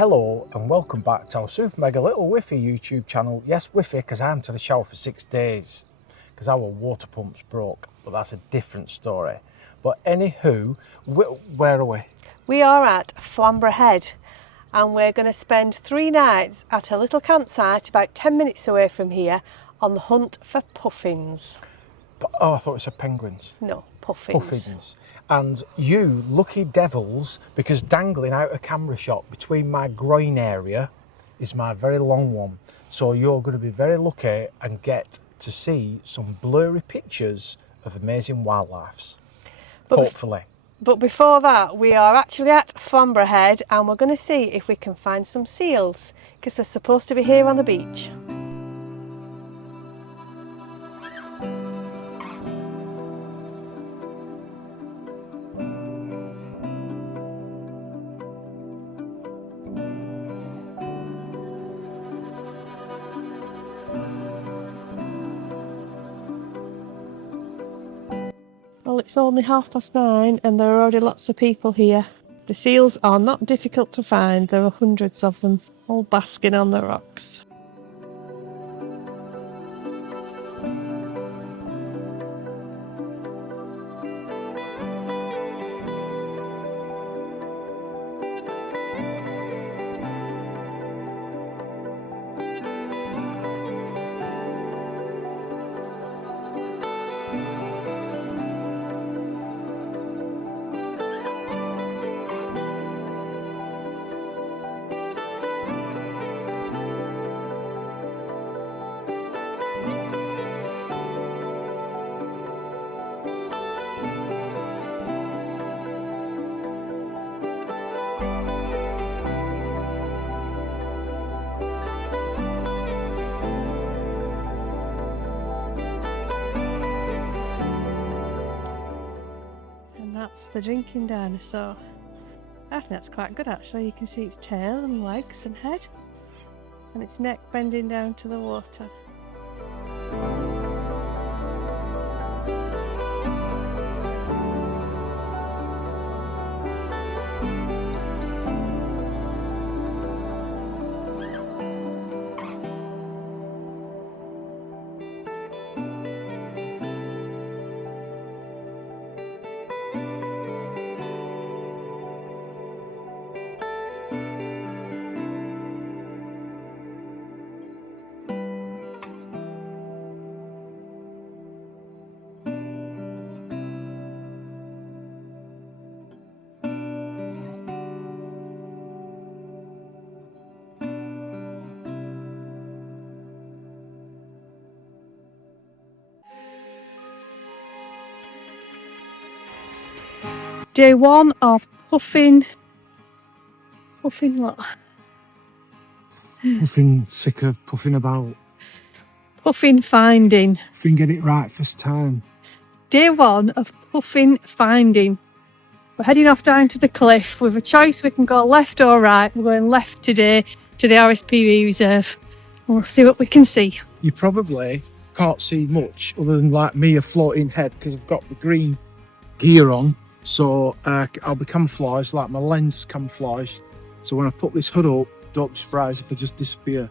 Hello and welcome back to our super mega little Whiffy YouTube channel. Yes, Whiffy, because I haven't had a shower for 6 days because our water pump's broke, but that's a different story. But anywho, where are we? We are at Flamborough Head and we're going to spend 3 nights at a little campsite about 10 minutes away from here on the hunt for puffins. Oh, I thought it said penguins. No, puffins. Puffins. And you lucky devils, because dangling out a camera shot between my groin area is my very long one. So you're going to be very lucky and get to see some blurry pictures of amazing wildlife. Hopefully. But before that, we are actually at Flamborough Head and we're going to see if we can find some seals because they're supposed to be here on the beach. Well, it's only 9:30 and there are already lots of people here. The seals are not difficult to find, there are hundreds of them, all basking on the rocks. That's the drinking dinosaur. I think that's quite good actually. You can see its tail and legs and head and its neck bending down to the water. Day 1 of puffin what? Puffin sick of puffing about. Puffin finding. Puffin get it right first time. Day 1 of puffin finding. We're heading off down to the cliff. With a choice we can go left or right. We're going left today to the RSPB reserve. And we'll see what we can see. You probably can't see much other than like me, a floating head, because I've got the green gear on. So I'll be camouflaged, like my lens is camouflaged. So when I put this hood up, don't be surprised if I just disappear.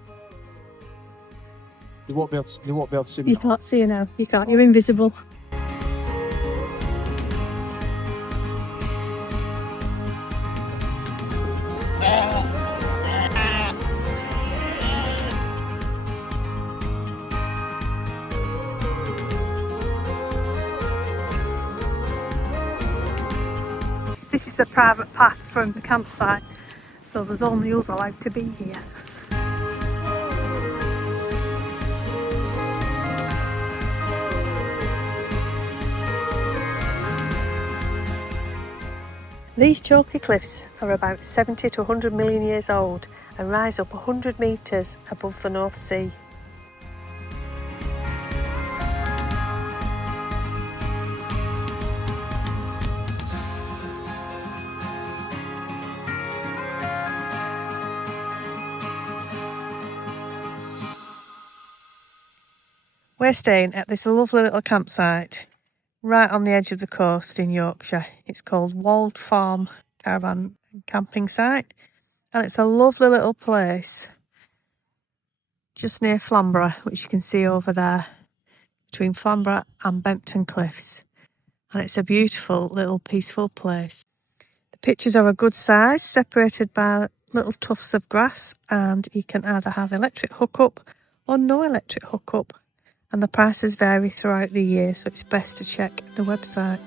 They won't be able to see me. You can't see her now. You can't. You're invisible. This is the private path from the campsite, so there's only us allowed to be here. These chalky cliffs are about 70 to 100 million years old and rise up 100 metres above the North Sea. We're staying at this lovely little campsite right on the edge of the coast in Yorkshire. It's called Walled Farm Caravan and Camping Site, and it's a lovely little place just near Flamborough, which you can see over there, between Flamborough and Bempton Cliffs. And it's a beautiful little peaceful place. The pitches are a good size, separated by little tufts of grass, and you can either have electric hookup or no electric hookup. And the prices vary throughout the year, so it's best to check the website.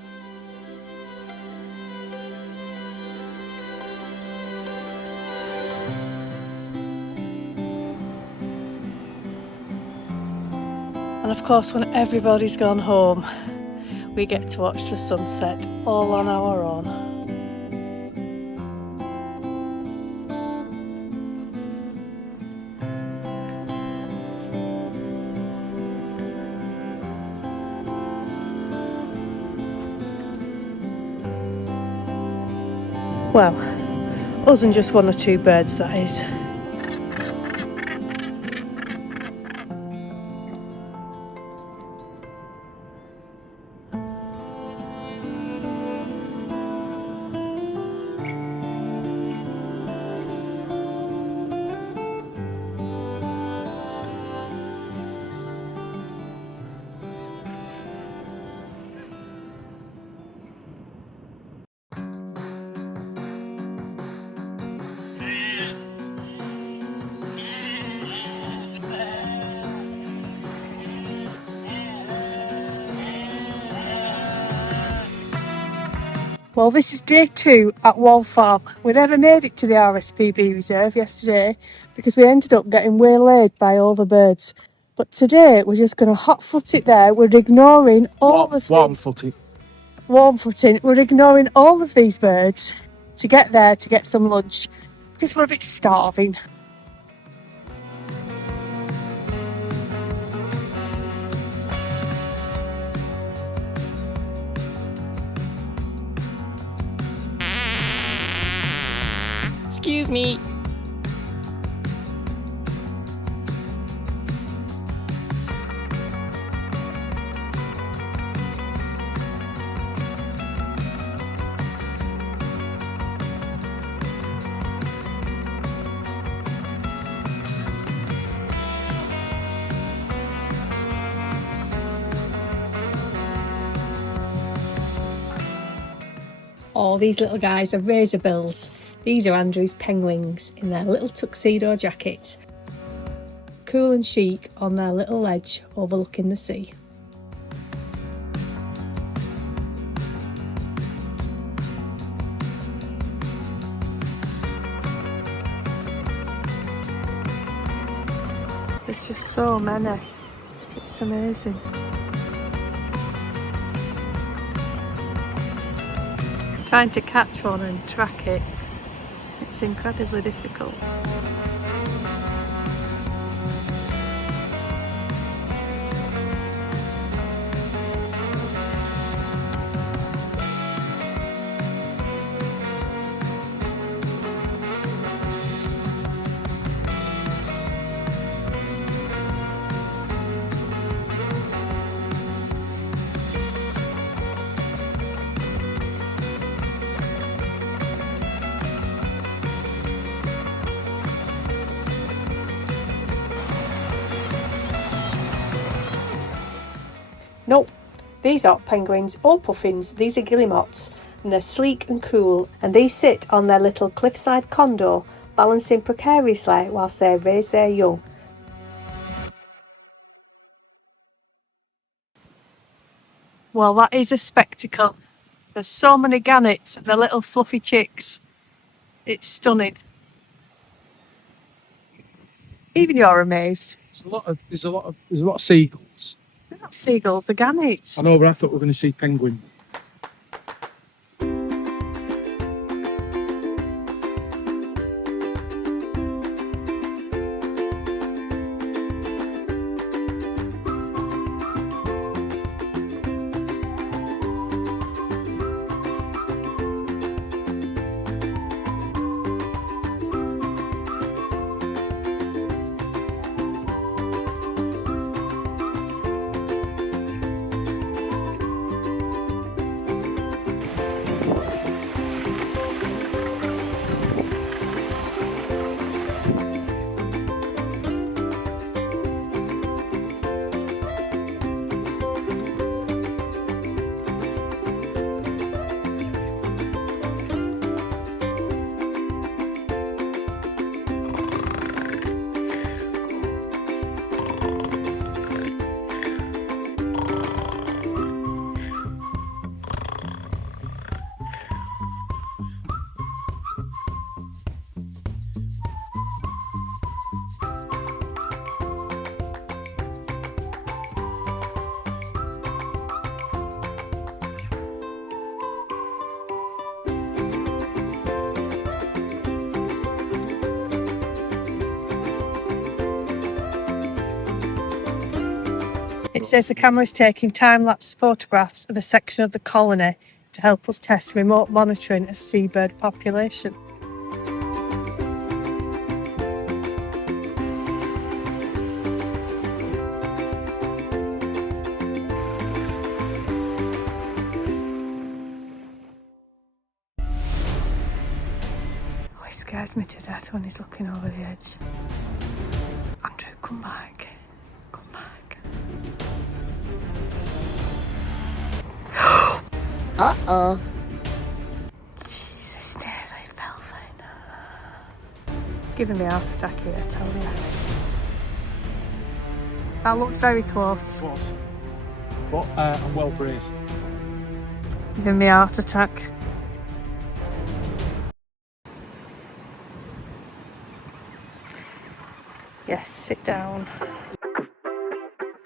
And of course, when everybody's gone home, we get to watch the sunset all on our own. Well, us and just one or two birds, that is. Well, this is day 2 at Wall Farm. We never made it to the RSPB reserve yesterday because we ended up getting waylaid by all the birds. But today we're just going to hot-foot it there. We're ignoring all of these... Warm-footing. We're ignoring all of these birds to get there to get some lunch because we're a bit starving. Excuse me. Oh, these little guys are razorbills. These are Andrew's penguins in their little tuxedo jackets. Cool and chic on their little ledge overlooking the sea. There's just so many. It's amazing. Trying to catch one and track it, it's incredibly difficult. Nope, these aren't penguins or puffins, these are guillemots, and they're sleek and cool, and they sit on their little cliffside condo, balancing precariously whilst they raise their young. Well, that is a spectacle. There's so many gannets and the little fluffy chicks. It's stunning. Even you're amazed. There's a lot of seagulls. They're not seagulls, they're gannets. I know, but I thought we were going to see penguins. It says the camera is taking time-lapse photographs of a section of the colony to help us test remote monitoring of seabird population. Oh, he scares me to death when he's looking over the edge. Andrew, come back. Come back. Uh-oh. Jesus, nearly fell then. It's giving me a heart attack here, I tell you. That looked very close. Close. But I'm well brave. Giving me a heart attack. Yes, sit down.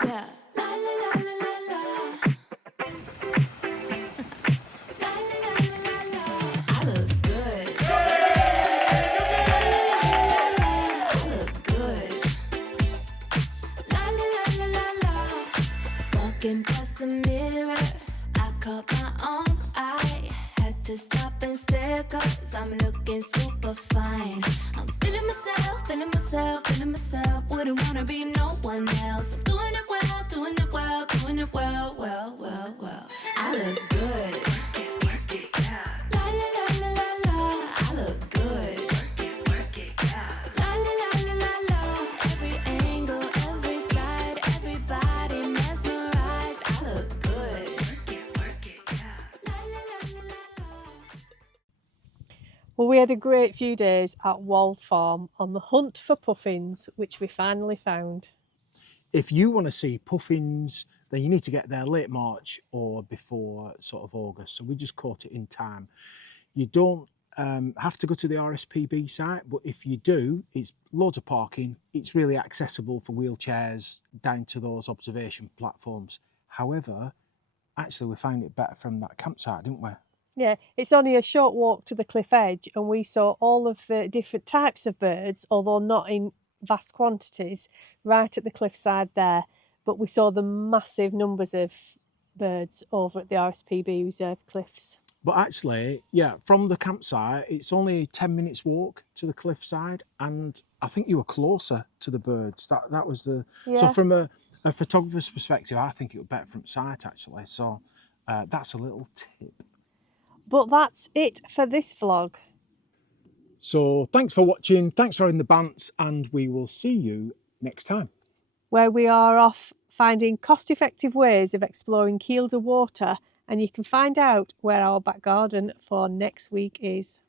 Yeah. La la la la la la. La la la la la la. I look good. I look good. La la la la la la. Walking past the mirror, I caught my own eye. Had to stop and stare 'cause I'm looking super fine. I'm feeling myself, feeling myself, feeling myself. Wouldn't wanna be no one else. I'm doing it well, doing it well, doing it well, well, well, well. I look good. La la la la la la. I look good. La la la la la la. Every angle, every side, everybody mesmerized. I look good. La la la la la la. Well, we had a great few days at Wald Farm on the hunt for puffins, which we finally found. If you want to see puffins, then you need to get there late March or before sort of August. So we just caught it in time. You don't have to go to the RSPB site, but if you do, it's loads of parking. It's really accessible for wheelchairs down to those observation platforms. However, actually we found it better from that campsite, didn't we? Yeah, it's only a short walk to the cliff edge, and we saw all of the different types of birds, although not in vast quantities, right at the cliffside there. But we saw the massive numbers of birds over at the RSPB Reserve Cliffs. But actually, yeah, from the campsite, it's only 10 minutes walk to the cliffside, and I think you were closer to the birds. That was the... Yeah. So from a photographer's perspective, I think it was better from sight, actually. So that's a little tip. But that's it for this vlog. So thanks for watching, thanks for in the bants, and we will see you next time. Where we are off finding cost-effective ways of exploring Kielder water, and you can find out where our back garden for next week is.